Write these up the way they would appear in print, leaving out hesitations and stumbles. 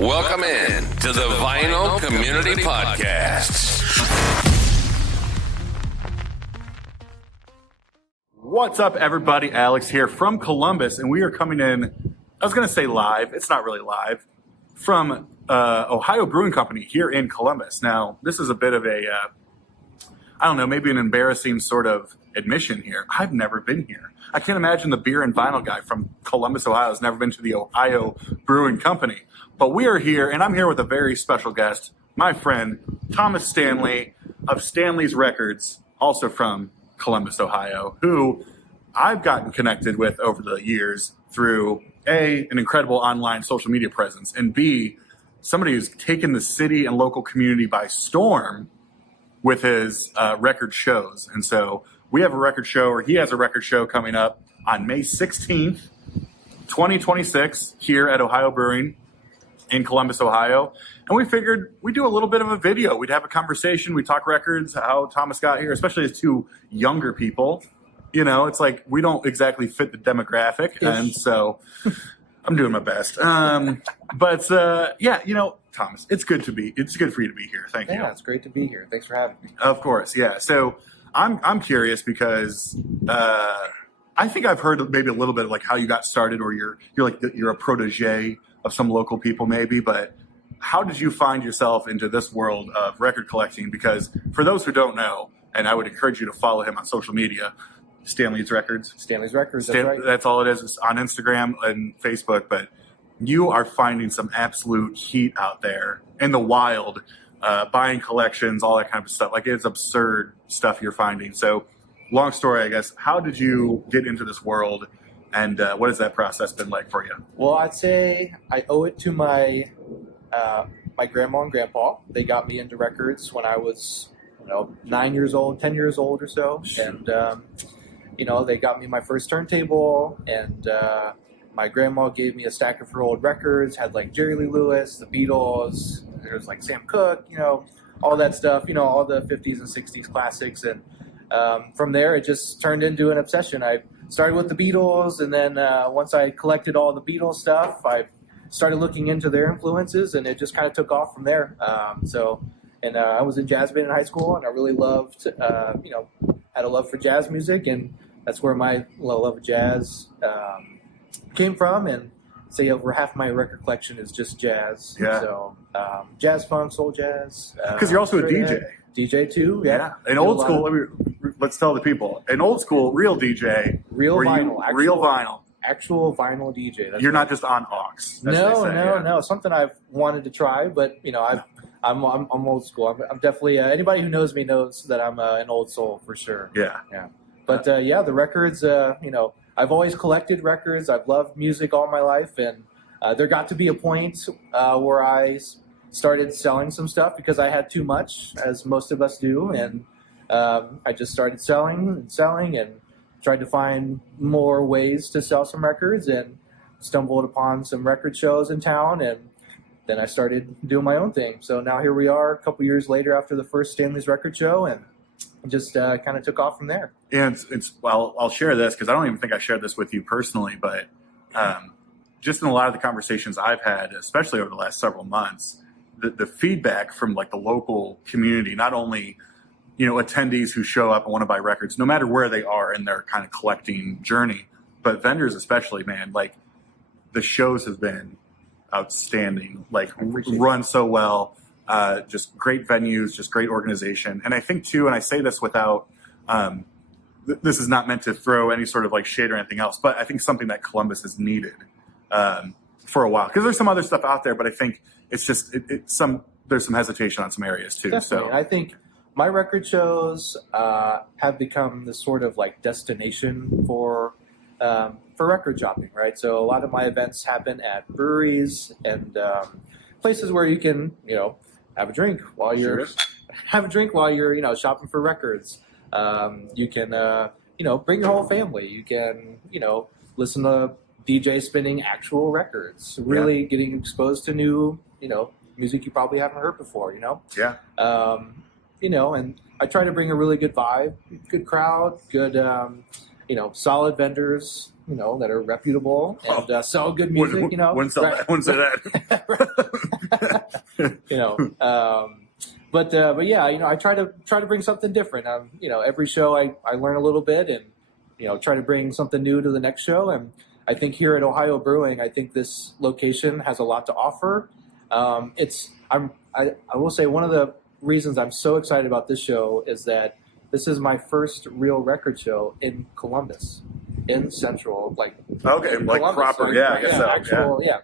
Welcome in to the Vinyl Community Podcast. What's up, everybody? Alex here from Columbus, and we are coming in, I was going to say live, it's not really live, from Ohio Brewing Company here in Columbus. Now, this is a bit of a, I don't know, maybe an embarrassing sort of admission here. I've never been here. I can't imagine the beer and vinyl guy from Columbus, Ohio has never been to the Ohio Brewing Company. But we are here, and I'm here with a very special guest, my friend Thomas Stanley of Stanley's Records, also from Columbus, Ohio, who I've gotten connected with over the years through A, an incredible online social media presence, and B, somebody who's taken the city and local community by storm with his record shows. And so we have a record show, or he has a record show coming up on May 16th, 2026, here at Ohio Brewing in Columbus, Ohio. And we figured we'd do a little bit of a video. We'd have a conversation. We'd talk records, how Thomas got here, especially as two younger people. You know, it's like we don't exactly fit the demographic. And so I'm doing my best. Yeah, you know, Thomas, it's good for you to be here. Thank you. Yeah, it's great to be here. Thanks for having me. Of course, yeah. So I'm curious because I think I've heard maybe a little bit of like how you got started, or you're a protege of some local people maybe, but how did you find yourself into this world of record collecting? Because for those who don't know, and I would encourage you to follow him on social media, Stanley's Records. Stanley's Records, that's right. That's all it is. It's on Instagram and Facebook, but you are finding some absolute heat out there in the wild, buying collections, all that kind of stuff. Like, it's absurd stuff you're finding. So long story, I guess, how did you get into this world? And what has that process been like for you? Well, I'd say I owe it to my my grandma and grandpa. They got me into records when I was, 9 years old, 10 years old or so. And, they got me my first turntable. And my grandma gave me a stack of her old records, had like Jerry Lee Lewis, the Beatles, there was like Sam Cooke, all that stuff, all the 50s and 60s classics. And from there, it just turned into an obsession. I started with the Beatles, and then once I collected all the Beatles stuff, I started looking into their influences, and it just kind of took off from there. I was in jazz band in high school, and I really loved, had a love for jazz music, and that's where my love of jazz came from. And say over half my record collection is just jazz. Yeah. So jazz, funk, soul jazz. Because you're also a DJ. DJ too, yeah. An old school, let's tell the people, an old school, real DJ. Real vinyl. Real vinyl. Actual vinyl DJ. You're not just on aux. No. Something I've wanted to try, but, I'm old school. I'm definitely, anybody who knows me knows that I'm an old soul for sure. Yeah. But, the records, I've always collected records. I've loved music all my life, and there got to be a point where I started selling some stuff because I had too much, as most of us do, and I just started selling and tried to find more ways to sell some records, and stumbled upon some record shows in town, and then I started doing my own thing. So now here we are a couple years later after the first Stanley's record show, and just kind of took off from there. And well, I'll share this because I don't even think I shared this with you personally, but just in a lot of the conversations I've had, especially over the last several months, the feedback from like the local community, not only, attendees who show up and want to buy records, no matter where they are in their kind of collecting journey, but vendors especially, man, like the shows have been outstanding, like run so well, just great venues, just great organization. And I think too, and I say this without, this is not meant to throw any sort of like shade or anything else, but I think something that Columbus has needed for a while, because there's some other stuff out there, but I think it's just there's some hesitation on some areas too. Definitely. So I think my record shows have become this sort of like destination for record shopping, right? So a lot of my events happen at breweries and places where you can, have a drink while you're shopping for records. You can, bring your whole family. You can, listen to DJ spinning actual records. Really getting exposed to new, music you probably haven't heard before. Yeah. And I try to bring a really good vibe, good crowd, good, solid vendors, that are reputable and sell good music. Wouldn't say that. But yeah, I try to bring something different. Every show I learn a little bit and try to bring something new to the next show. And I think here at Ohio Brewing, I think this location has a lot to offer. I will say one of the reasons I'm so excited about this show is that this is my first real record show in Columbus, in Central, Columbus, proper, yeah, I guess so, actual, yeah.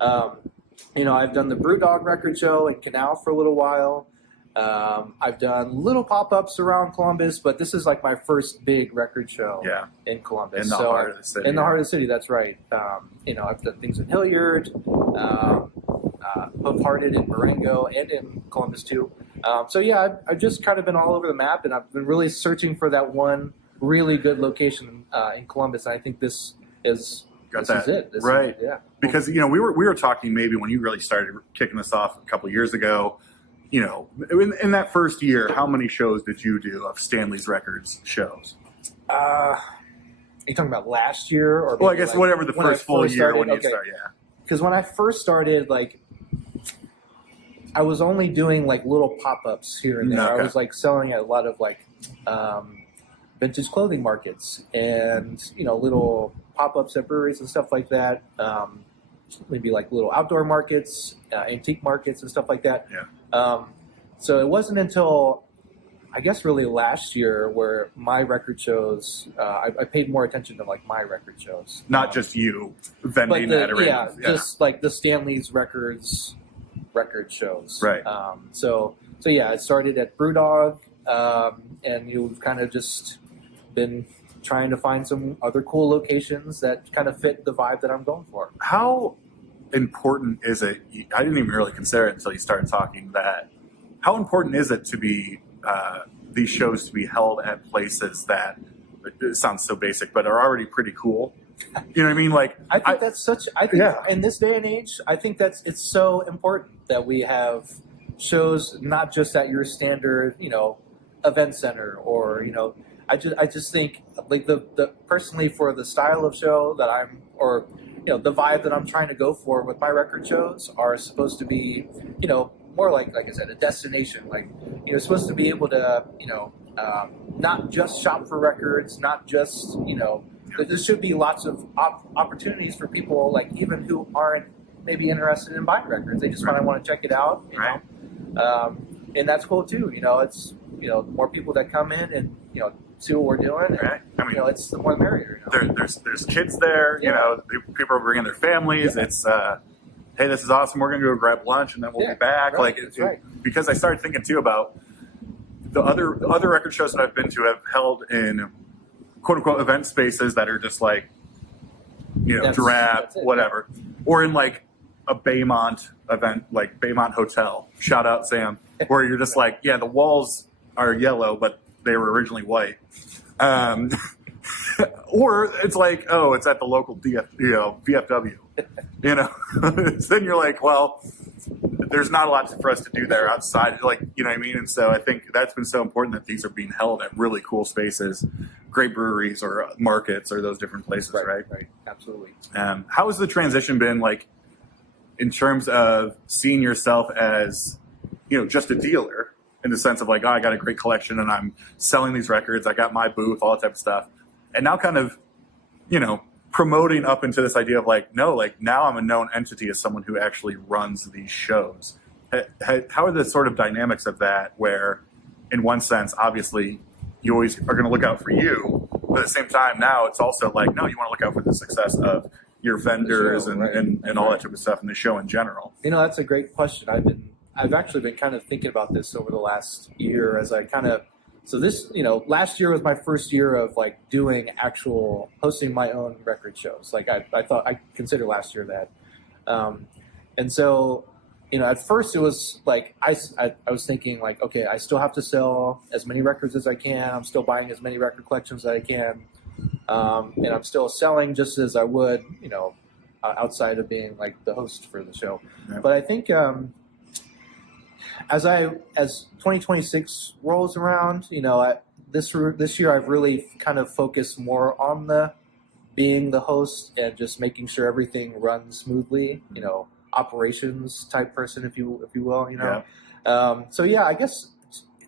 I've done the Brewdog record show in Canal for a little while. I've done little pop-ups around Columbus, but this is like my first big record show in Columbus. In the heart of the city. In the heart of the city, that's right. I've done things in Hilliard, Hoof-Hearted in Marengo, and in Columbus too. I've just kind of been all over the map, and I've been really searching for that one really good location in Columbus. And I think this is it. Right. Because we were talking maybe when you really started kicking this off a couple of years ago. In that first year, how many shows did you do of Stanley's Records shows? Are you talking about last year, or? Well, I guess whatever the first full year when you started. Yeah. Because when I first started, I was only doing little pop-ups here and there. Okay. I was selling at a lot of vintage clothing markets and little pop-ups at breweries and stuff like that. Maybe little outdoor markets, antique markets and stuff like that. Yeah. So it wasn't until I guess really last year where my record shows, I paid more attention to my record shows. Not just you vending at a random. Yeah, just the Stanley's record shows. Right. So it started at Brewdog, and we've kind of just been trying to find some other cool locations that kind of fit the vibe that I'm going for. How important is it? I didn't even really consider it until you started talking that. How important is it to be these shows to be held at places that, it sounds so basic, but are already pretty cool? You know what I mean? I think in this day and age, I think it's so important that we have shows not just at your standard, event center or, I just think the personally for the style of show that I'm, or, the vibe that I'm trying to go for with my record shows are supposed to be, more like I said, a destination. Supposed to be able to, not just shop for records, not just, there should be lots of opportunities for people, even who aren't maybe interested in buying records. They just want to check it out, and that's cool too. It's more people that come in and see what we're doing. Right. And, it's the more the merrier. There's kids there. People are bringing their families. Yeah. It's hey, this is awesome. We're going to go grab lunch and then we'll be back. Right. Because I started thinking too about the other record shows that I've been to have held in quote unquote event spaces that are just drab, whatever, or in a Baymont event, Baymont Hotel. Shout out Sam, where you're just the walls are yellow, but they were originally white. Or it's it's at the local VFW. Then you're well, there's not a lot for us to do there outside, you know what I mean? And so I think that's been so important that these are being held at really cool spaces, great breweries or markets or those different places, right? Right, absolutely. How has the transition been in terms of seeing yourself as, just a dealer in the sense of I got a great collection and I'm selling these records, I got my booth, all that type of stuff. And now kind of, promoting up into this idea of now I'm a known entity as someone who actually runs these shows. How are the sort of dynamics of that where in one sense, obviously you always are going to look out for you, but at the same time now it's also no, you want to look out for the success of your vendors and all that type of stuff and the show in general. That's a great question. I've actually been kind of thinking about this over the last year as I kind of, so this, last year was my first year of hosting my own record shows. I consider last year that. And so, at first it was I was thinking okay, I still have to sell as many records as I can. I'm still buying as many record collections as I can. And I'm still selling just as I would, outside of being the host for the show. Yeah. But I think, as 2026 rolls around, this year I've really kind of focused more on being the host and just making sure everything runs smoothly. Operations type person, if you will. So yeah, I guess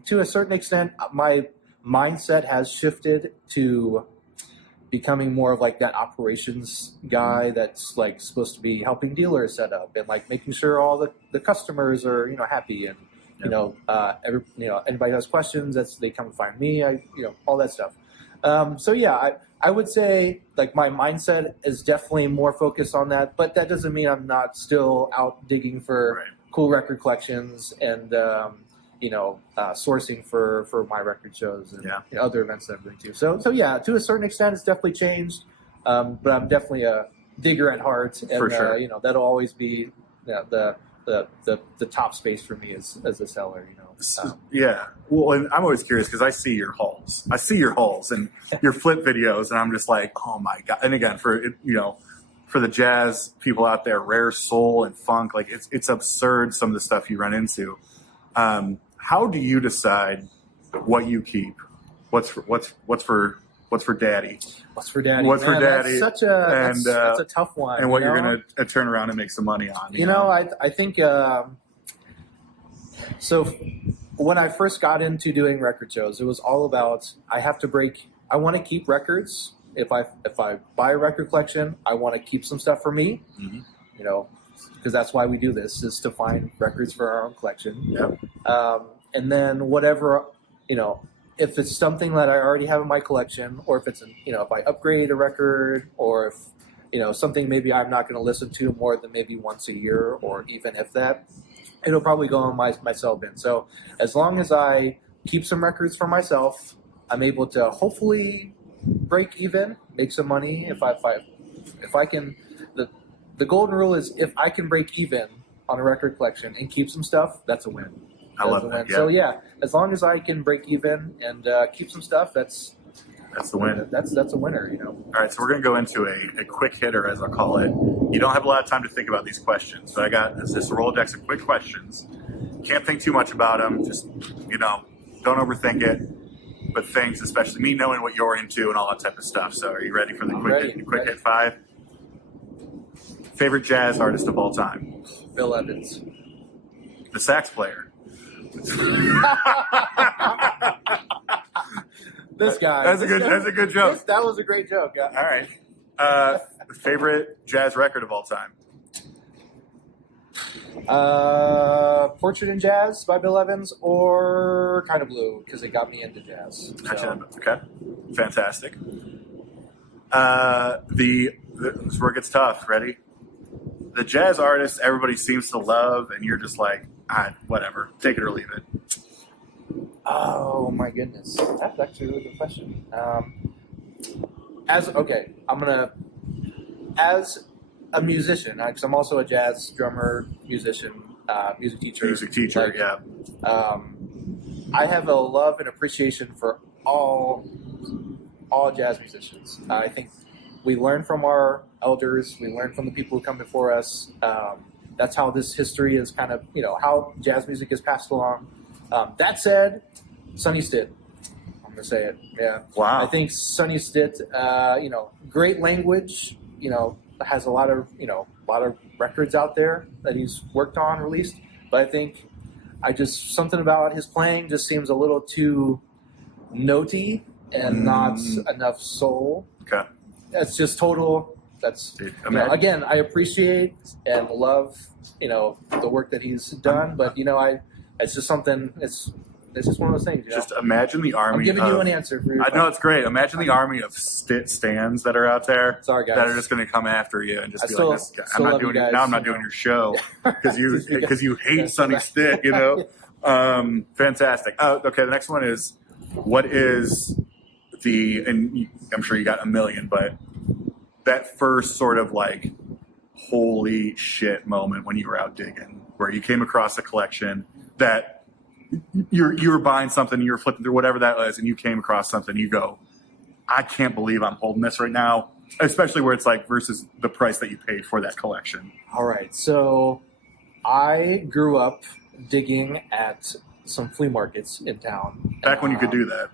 to a certain extent, my mindset has shifted to becoming more of like that operations guy that's like supposed to be helping dealers set up and like making sure all the customers are happy and anybody has questions they come and find me, all that stuff. So yeah, I would say like my mindset is definitely more focused on that, but that doesn't mean I'm not still out digging for cool record collections and sourcing for my record shows and other events that I'm going to. So yeah, to a certain extent, it's definitely changed. But I'm definitely a digger at heart, and for sure. That'll always be the top space for me as a seller. Yeah. Well, and I'm always curious because I see your hauls. And your flip videos, and I'm just like, oh my god. And again, for the jazz people out there, rare soul and funk, like it's absurd some of the stuff you run into. How do you decide what you keep? What's for daddy? What's for daddy? What's for daddy? That's a tough one. And what you're going to turn around and make some money on. I think so. When I first got into doing record shows, it was all about I want to keep records. If I buy a record collection, I want to keep some stuff for me. Mm-hmm. Because that's why we do this, is to find records for our own collection. Yeah. And then whatever, if it's something that I already have in my collection, or if it's, if I upgrade a record, or if, something maybe I'm not going to listen to more than maybe once a year, or even if that, it'll probably go on my sell bin. So as long as I keep some records for myself, I'm able to hopefully break even, make some money. If I can, the golden rule is if I can break even on a record collection and keep some stuff, that's a win. I love that. Yeah. So yeah, as long as I can break even and keep some stuff, that's the win. That's a winner. All right, so we're going to go into a quick hitter, as I'll call it. You don't have a lot of time to think about these questions, but I got this Rolodex of quick questions. Can't think too much about them. Just don't overthink it. But things, especially me knowing what you're into and all that type of stuff. So are you ready for the quick hit 5? Favorite jazz artist of all time? Bill Evans. The sax player. This guy. That's a good joke. That was a great joke. All right. Favorite jazz record of all time? Portrait in Jazz by Bill Evans, or Kind of Blue, because it got me into jazz. So. Okay. Fantastic. This is where it gets tough. Ready? The jazz artist everybody seems to love, and you're just like, whatever, take it or leave it. Oh my goodness, that's actually a really good question. As a musician, because I'm also a jazz drummer, musician, music teacher. I have a love and appreciation for all jazz musicians. I think we learn from our elders. We learn from the people who come before us. That's how this history is kind of, how jazz music is passed along. That said, Sonny Stitt. I'm going to say it. Yeah. Wow. I think Sonny Stitt, great language, has a lot of records out there that he's worked on, released. But I think something about his playing just seems a little too notey and not enough soul. Okay. That's just total. That's again, I appreciate and love the work that he's done, but it's just something. It's just one of those things. Just imagine the army. I'm giving you an answer for your I know it's great. Imagine the army of Stitt stands that are out there. Sorry, guys. That are just going to come after you and just be like, I'm not doing your show because you hate Sonny Stitt. Fantastic. Okay, the next one is, what is and I'm sure you got a million, but that first sort of like holy shit moment when you were out digging, where you came across a collection that you were buying something, you were flipping through whatever that was, and you came across something, you go, I can't believe I'm holding this right now, especially where it's like versus the price that you paid for that collection. All right, so I grew up digging at some flea markets in town. Back when you could do that.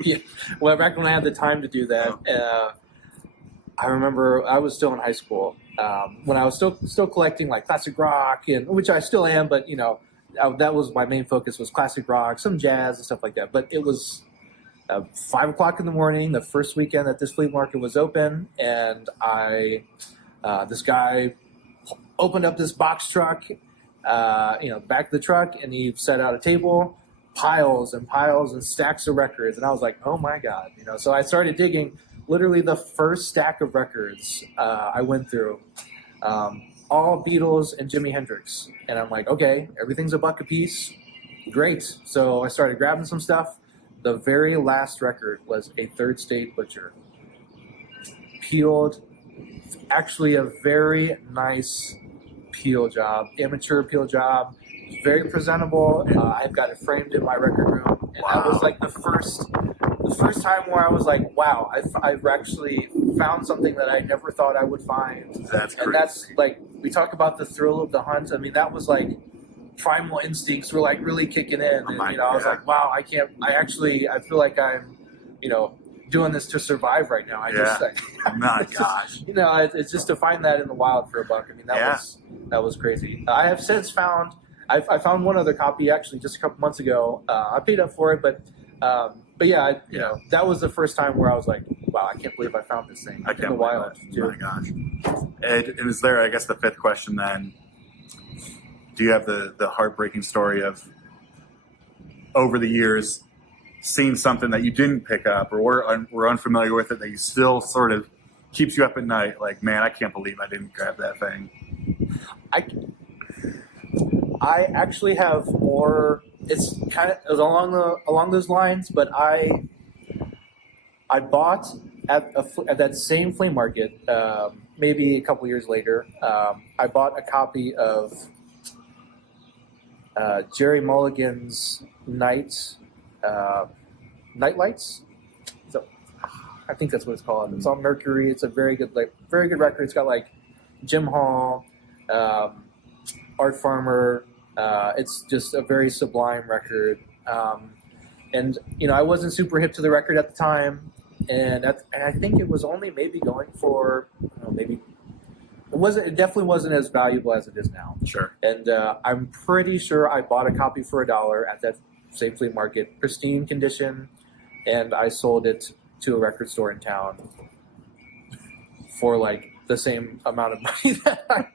Yeah. Well, back when I had the time to do that, I remember I was still in high school when I was still collecting like classic rock, and which I still am, but that was my main focus was classic rock, some jazz and stuff like that. But it was 5 o'clock in the morning, the first weekend that this flea market was open, and this guy opened up this box truck, back of the truck, and he set out a table, piles and piles and stacks of records, and I was like, oh my god, So I started digging. Literally, the first stack of records I went through, all Beatles and Jimi Hendrix, and I'm like, okay, everything's $1 a piece, great. So I started grabbing some stuff. The very last record was a Third State Butcher, peeled, actually a very nice peel job, amateur peel job, very presentable. I've got it framed in my record room, and that was like the first time where I was like, wow, I've actually found something that I never thought I would find. That's crazy. And that's like, we talk about the thrill of the hunt. I mean, that was like primal instincts were like really kicking in. And, I was like, wow, I feel like I'm, doing this to survive right now. My gosh. It's just to find that in the wild for $1. I mean, that was crazy. I have since found, I found one other copy actually just a couple months ago. I paid up for it, but yeah, that was the first time where I was like, wow, I can't believe I found this thing in the wild. Oh my gosh. And is there, I guess, the fifth question then? Do you have the heartbreaking story of over the years seeing something that you didn't pick up or were unfamiliar with it that you still sort of keeps you up at night? Like, man, I can't believe I didn't grab that thing. I actually have more. It's kind of along those lines, but I bought at that same flea market maybe a couple years later. I bought a copy of Jerry Mulligan's Nightlights. So I think that's what it's called. It's on Mercury. It's a very good record. It's got like Jim Hall, Art Farmer. It's just a very sublime record. And I wasn't super hip to the record at the time, and I think it was only maybe going for it definitely wasn't as valuable as it is now. Sure. And I'm pretty sure I bought a copy for $1 at that same flea market, pristine condition, and I sold it to a record store in town for like the same amount of money that I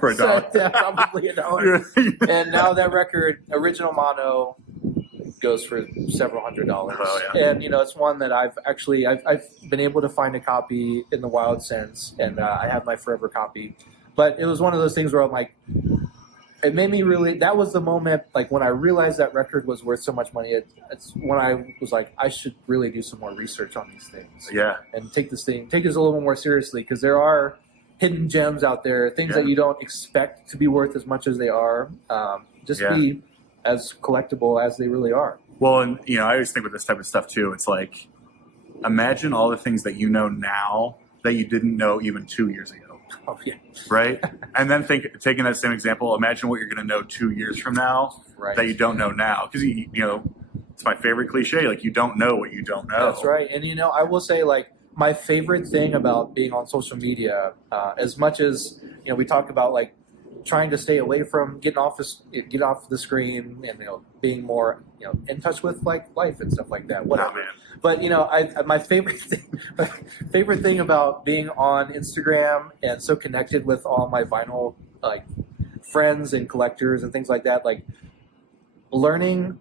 for $1. Yeah, probably $1. And now that record, original mono, goes for several $100s. Oh, yeah. And it's one that I've been able to find a copy in the wild since, and I have my forever copy. But it was one of those things where I'm like, it made me really. That was the moment, like when I realized that record was worth so much money. It's when I was like, I should really do some more research on these things. Yeah. And take this a little bit more seriously, because there are hidden gems out there, things that you don't expect to be worth as much as they are. Be as collectible as they really are. Well, and I always think with this type of stuff too, it's like, imagine all the things that you know now that you didn't know even 2 years ago. Oh yeah. Right? And then taking that same example, imagine what you're going to know 2 years from now that you don't know now. Because, it's my favorite cliche, like you don't know what you don't know. That's right. And, I will say, like, my favorite thing about being on social media, as much as, we talk about, like, trying to stay away from get off the screen and being more in touch with like life and stuff like that. Whatever. Oh, but my favorite thing about being on Instagram and so connected with all my vinyl like friends and collectors and things like that, like learning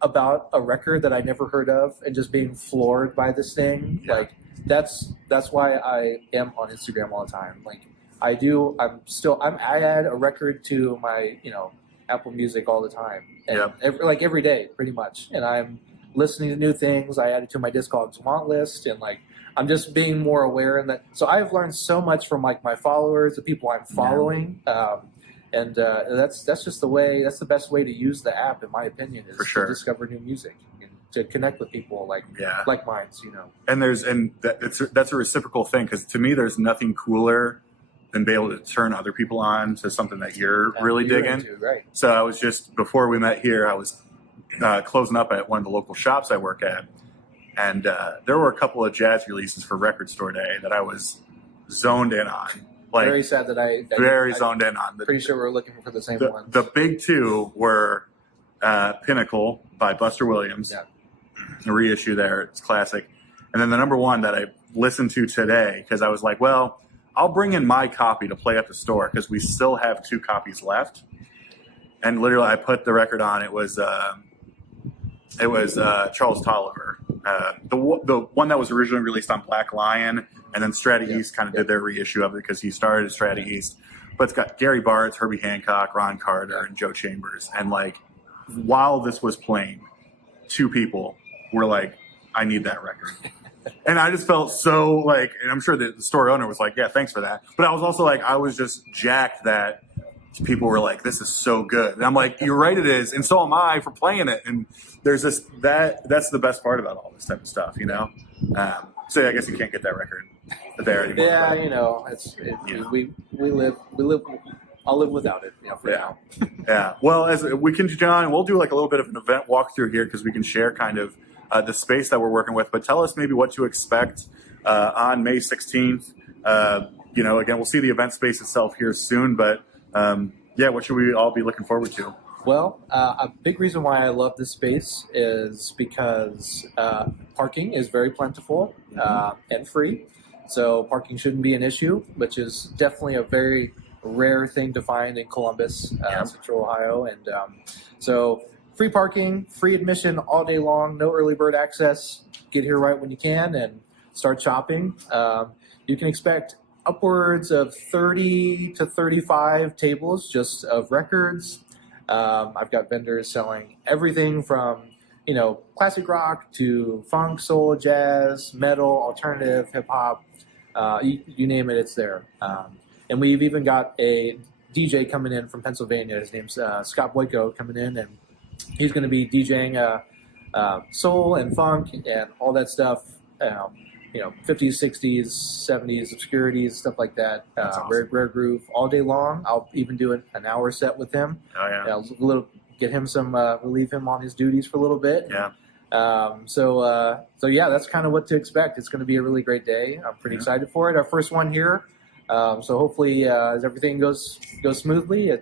about a record that I never heard of and just being floored by this thing. Yeah. Like that's why I am on Instagram all the time. Like I add a record to my, Apple Music all the time. And every day, pretty much. And I'm listening to new things. I add it to my Discogs want list. And like, I'm just being more aware in that. So I've learned so much from like my followers, the people I'm following. And that's just that's the best way to use the app, in my opinion, is to discover new music and to connect with people like minds, And that's a reciprocal thing, because to me, there's nothing cooler than be able to turn other people on to something that you're really digging. Into, right. So I was just, before we met here, I was closing up at one of the local shops I work at, and there were a couple of jazz releases for Record Store Day that I was zoned in on. Like, very sad that I zoned in on. Pretty sure we're looking for the same ones. The big two were Pinnacle by Buster Williams, a reissue there. It's classic. And then the number one that I listened to today, because I was like, well, I'll bring in my copy to play at the store because we still have 2 copies left. And literally, I put the record on. It was Charles Tolliver, the one that was originally released on Black Lion, and then Strata East kind of did their reissue of it because he started at Strata East. But it's got Gary Bartz, Herbie Hancock, Ron Carter, and Joe Chambers. And like, while this was playing, 2 people were like, "I need that record." And I just felt so like, and I'm sure the store owner was like, "Yeah, thanks for that." But I was also like, I was just jacked that people were like, "This is so good." And I'm like, "You're right, it is." And so am I for playing it. And there's that's the best part about all this type of stuff, you know? So I guess you can't get that record there anymore. Yeah, you know, we live, I'll live without it, you know, for now. Yeah. Well, as we continue on, we'll do like a little bit of an event walkthrough here because we can share kind of the space that we're working with. But tell us maybe what to expect on May 16th. You know, again, we'll see the event space itself here soon. But what should we all be looking forward to? Well, a big reason why I love this space is because parking is very plentiful and free. So parking shouldn't be an issue, which is definitely a very rare thing to find in Columbus, Central Ohio. And so free parking, free admission all day long, no early bird access. Get here right when you can and start shopping. You can expect upwards of 30 to 35 tables just of records. I've got vendors selling everything from, you know, classic rock to funk, soul, jazz, metal, alternative, hip hop. You name it, it's there. And we've even got a DJ coming in from Pennsylvania. His name's Scott Boyko coming in, and he's going to be DJing soul and funk and all that stuff. You know, 50s, 60s, 70s, obscurities, stuff like that. Awesome. Rare groove all day long. I'll even do an hour set with him. Oh, yeah. Get him some, relieve him on his duties for a little bit. Yeah. So that's kind of what to expect. It's going to be a really great day. I'm pretty excited for it. Our first one here. So hopefully, as everything goes smoothly,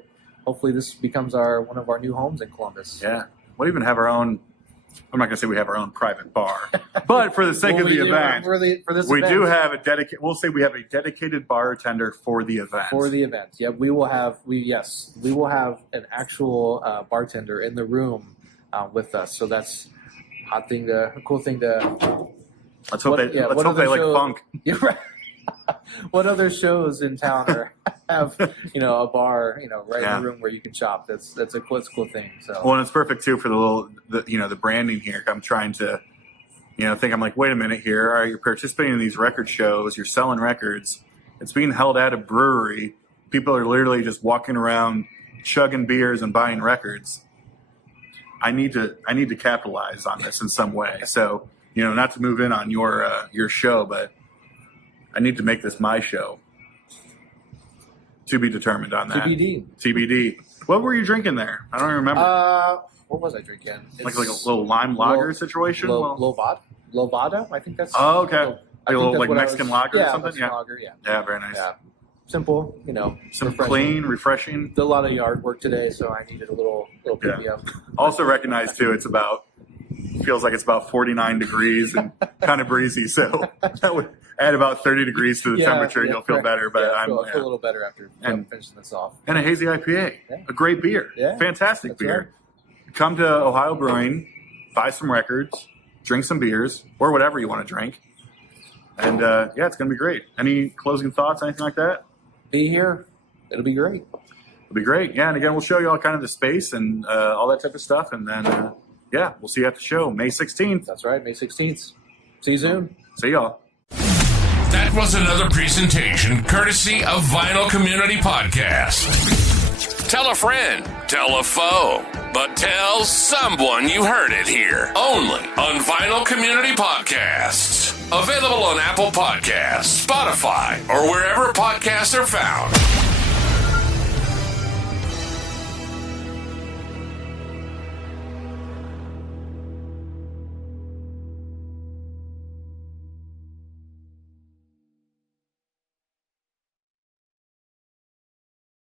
hopefully this becomes one of our new homes in Columbus. Yeah. We'll even have our own. I'm not going to say we have our own private bar, but for the sake of the event, we do have a dedicated. We'll say we have a dedicated bartender for the event. For the event, yeah, we will have an actual bartender in the room with us. So that's a cool thing to. Let's hope they like funk. Yeah, right. What other shows in town have a bar in the room where you can shop? That's a cool thing. So and it's perfect too for the branding here. I'm trying to I'm like, wait a minute here. All right, you're participating in these record shows. You're selling records. It's being held at a brewery. People are literally just walking around, chugging beers and buying records. I need to capitalize on this in some way. So not to move in on your show, but I need to make this my show. To be determined on that. TBD. What were you drinking there? I don't remember. What was I drinking? Like a little lime lager situation? Lovada? I think that's... Oh, okay. A little like Mexican lager or something? Mexican lager, yeah. Yeah, very nice. Yeah. Simple, Some clean, refreshing. Did a lot of yard work today, so I needed a little pick me up. Also recognize, too, feels like it's about 49 degrees and kind of breezy, so that would add about 30 degrees to the temperature. You'll feel better, but I feel a little better after finishing this off. And a hazy IPA, a great beer, fantastic beer. Right. Come to Ohio Brewing, buy some records, drink some beers, or whatever you want to drink, and it's going to be great. Any closing thoughts, anything like that? Be here. It'll be great. It'll be great. Yeah, and again, we'll show you all kind of the space and all that type of stuff, and then we'll see you at the show May 16th. That's right, May 16th. See you soon. See y'all. That was another presentation courtesy of Vinyl Community Podcast. Tell a friend, tell a foe, but tell someone you heard it here. Only on Vinyl Community Podcasts. Available on Apple Podcasts, Spotify, or wherever podcasts are found.